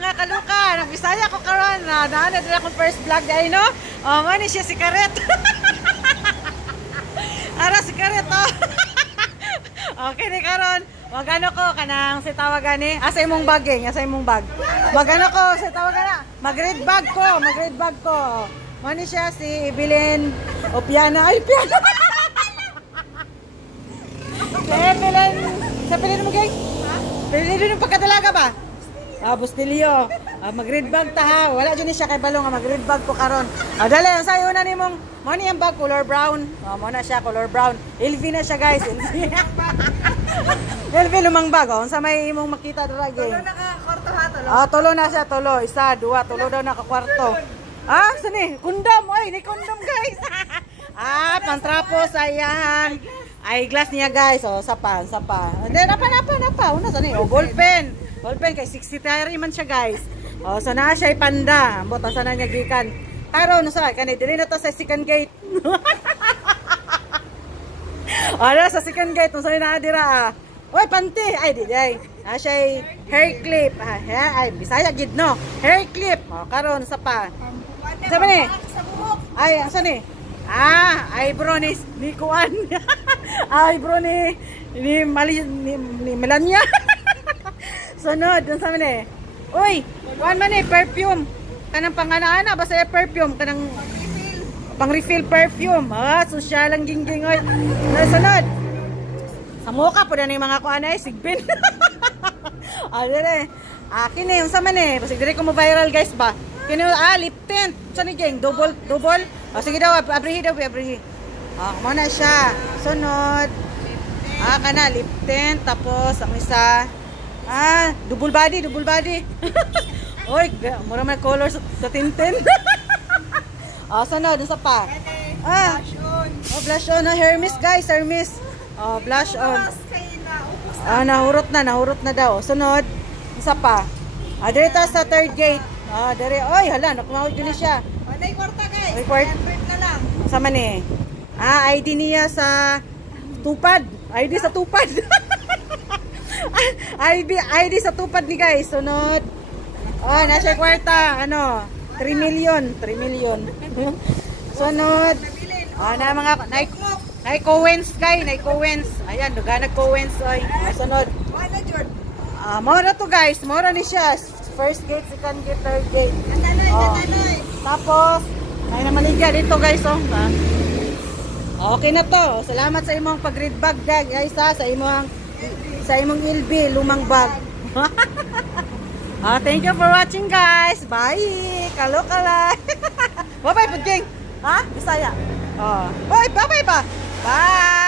mga kaluka, nagbisaya ko karon na naana din akong first vlog ay no. Oh, mani siya si Karet. Ara si Karet oh. Okay ni karon. Magano ko kanang si tawagan ni. Asa imong baging, asa imong bag. Magano ko si tawagan na. Mag-red bag ko. Mani siya si Evelyn Opiana. Ay, Piana. Evelyn. Sa pilin mo, gang? Ha? Pilin yung pagkadalaga ba? Bustilyo. Mag-red bag ta ha. Wala dyan siya kay Balong. Mag-red bag ko karon. Dali, ang sayo na ni mong. Mani ang bag, color brown. Muna siya, color brown. Ilvi na siya, guys. Ilvi lumang bag. Sa may imong makita dara, gang. Tulo naka-kwarto ha, tulo? Tulo na siya, tulo. Isa, dua, tulo daw nakakwarto. Sani? Kundam. Ay, ni kundam, guys. Pantrapos, ayan. Eyeglass niya, guys. Sapa. Hindi, napa. Una, sani? Ballpen. Ballpen, kay 60 tire man siya, guys. So, na siya panda. Ambot, sana niya gikan. Pero, nasa, dili na to sa second gate. Sa second gate, nasa na adira, Uy, panty! Ay, di. Siya hair clip. Ay, bisaya gid no. Hair clip. Karon sa pa. Sabi ni? Ay, asa ni? Eyebrow ni Kuan. Eyebrow ni Melania. Sunod, dun sabi ni. Uy, kuan man ni perfume. Kanang pangana-ana basta perfume kanang pang-refill perfume. Social lang gingging oy. Sunod. Sa mukha po na yung mga kuan ay sigbin. Dire. Kini yung sama ni. Basta dire ko mo viral guys ba. Kini lip tint. Sa ni geng double. Sige daw abrihi. Muna siya. Sunod. Kana lip tint tapos ang isa double body. Oy, mura may color sa tintin. Sunod sa pa. Blush on. Hermes guys, Hermes. Blush on. Nahurot na daw. Sunod, isa pa. Dito sa third gate. Dire. Oy, hala, nakumawid din siya. Nay kwarta guys. Oy, kwart. na lang. Sama ni. ID niya sa tupad. ID sa tupad. ID sa tupad ni guys. Sunod. Nasa kwarta. 3 million. Sunod. Na mga Nai-Cowens guys, Ayan, duga nag-Cowens oy. Sunod. Mora to guys, mora ni siya. First gate, second gate, third gate. Katanoy. Tapos, ay namaligya dito guys Okay na to. Salamat sa imong pag-read bag guys sa imong LB lumang bag. Thank you for watching guys. Bye. Kalokala. Bye-bye Pudjing. Bisaya. Bye, bye pa. Bye!